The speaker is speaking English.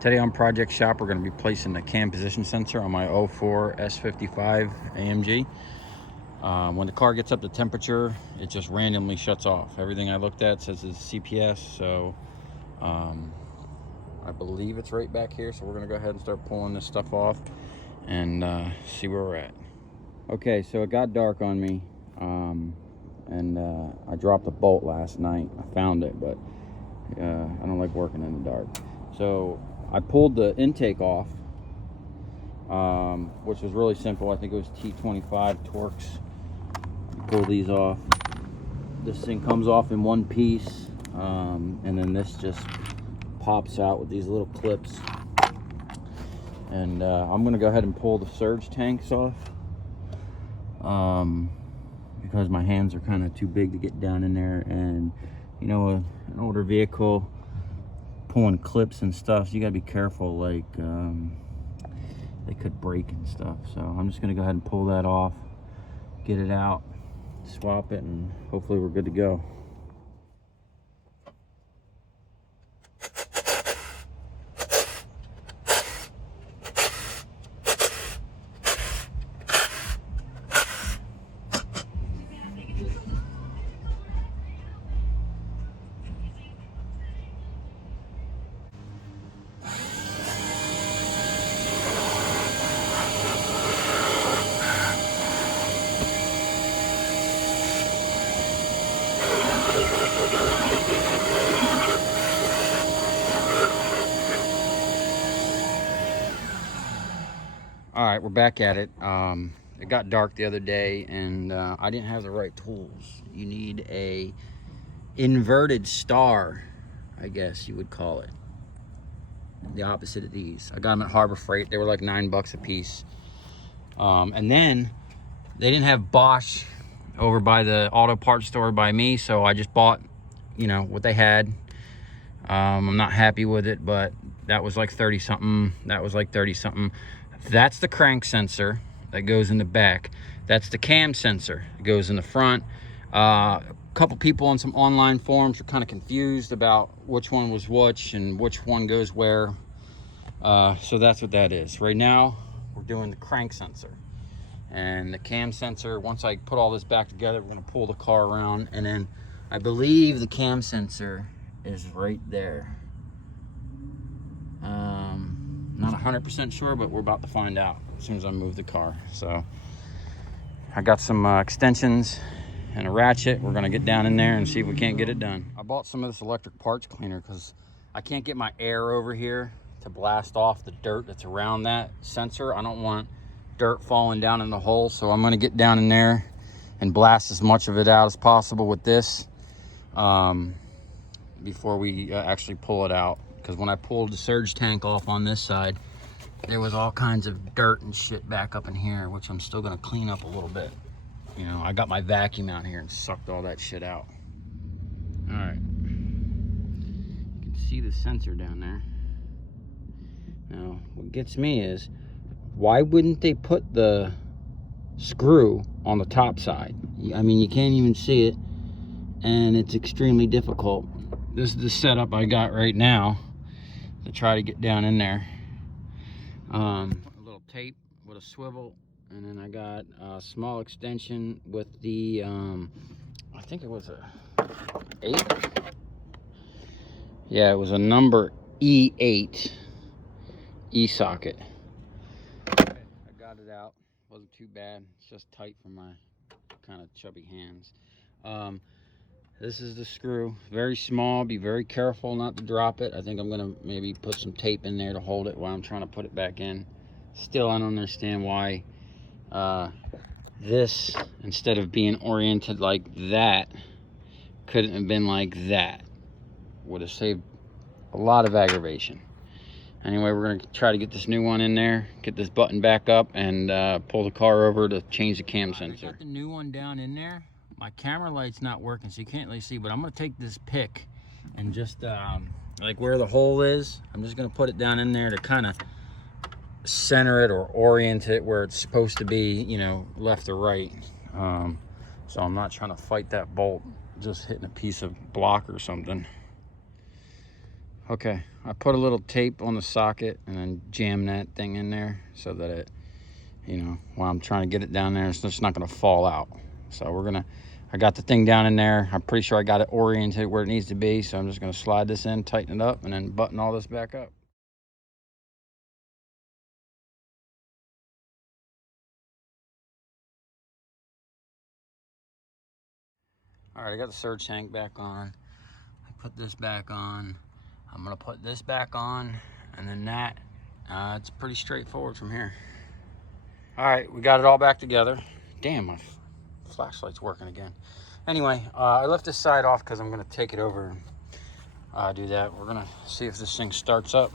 Today on Project Shop, we're going to be placing the cam position sensor on my 04 S55 AMG. When the car gets up to temperature, it just randomly shuts off. Everything I looked at says it's CPS, so I believe it's right back here. So we're going to go ahead and start pulling this stuff off and see where we're at. Okay, so it got dark on me, and I dropped a bolt last night. I found it, but I don't like working in the dark. So I pulled the intake off, which was really simple. I think it was T25 Torx. You pull these off. This thing comes off in one piece, and then this just pops out with these little clips. And I'm gonna go ahead and pull the surge tanks off, because my hands are kind of too big to get down in there. And you know, an older vehicle, pulling clips and stuff, so you gotta be careful, like they could break and stuff. So I'm just gonna go ahead and pull that off, get it out, swap it, and hopefully we're good to go. All right, we're back at it. It got dark the other day, and I didn't have the right tools. You need a inverted star, I guess you would call it. The opposite of these. I got them at Harbor Freight. They were like $9 a piece. And then they didn't have Bosch over by the auto parts store by me, so I just bought, you know, what they had. I'm not happy with it, but that was like 30 something. That was like 30 something. That's the crank sensor that goes in the back. That's the cam sensor that goes in the front. A couple people on some online forums were kind of confused about which one was which and which one goes where. So that's what that is. Right now, we're doing the crank sensor. And the cam sensor, once I put all this back together, we're gonna pull the car around, and then I believe the cam sensor is right there. Not 100% sure, but we're about to find out as soon as I move the car. So I got some extensions and a ratchet. We're gonna get down in there and see if we can't get it done. I bought some of this electric parts cleaner because I can't get my air over here to blast off the dirt that's around that sensor. I don't want dirt falling down in the hole, so I'm gonna get down in there and blast as much of it out as possible with this before we actually pull it out. Because when I pulled the surge tank off on this side, there was all kinds of dirt and shit back up in here, which I'm still gonna clean up a little bit. You know, I got my vacuum out here and sucked all that shit out. All right, you can see the sensor down there. Now, what gets me is, why wouldn't they put the screw on the top side? I mean, you can't even see it, and it's extremely difficult. This is the setup I got right now to try to get down in there. A little tape with a swivel, and then I got a small extension with the I think it was a 8. Yeah, it was a number E8 E-socket. I got it out. Wasn't too bad. It's just tight for my kind of chubby hands. This is the screw. Very small. Be very careful not to drop it. I think I'm gonna maybe put some tape in there to hold it while I'm trying to put it back in. Still, I don't understand why this, instead of being oriented like that, couldn't have been like that. Would have saved a lot of aggravation. Anyway, we're gonna try to get this new one in there, get this button back up, and pull the car over to change the cam sensor. I got the new one down in there. My camera light's not working, so you can't really see, but I'm gonna take this pick and just like where the hole is, I'm just gonna put it down in there to kind of center it or orient it where it's supposed to be, you know, left or right. So I'm not trying to fight that bolt just hitting a piece of block or something. Okay, I put a little tape on the socket and then jam that thing in there so that it, you know, while I'm trying to get it down there, it's just not gonna fall out. So I got the thing down in there. I'm pretty sure I got it oriented where it needs to be. So I'm just gonna slide this in, tighten it up, and then button all this back up. All right, I got the surge tank back on. I put this back on. I'm gonna put this back on, and then that, it's pretty straightforward from here. All right, we got it all back together. Damn, my flashlight's working again. Anyway, I left this side off because I'm gonna take it over and do that. We're gonna see if this thing starts up.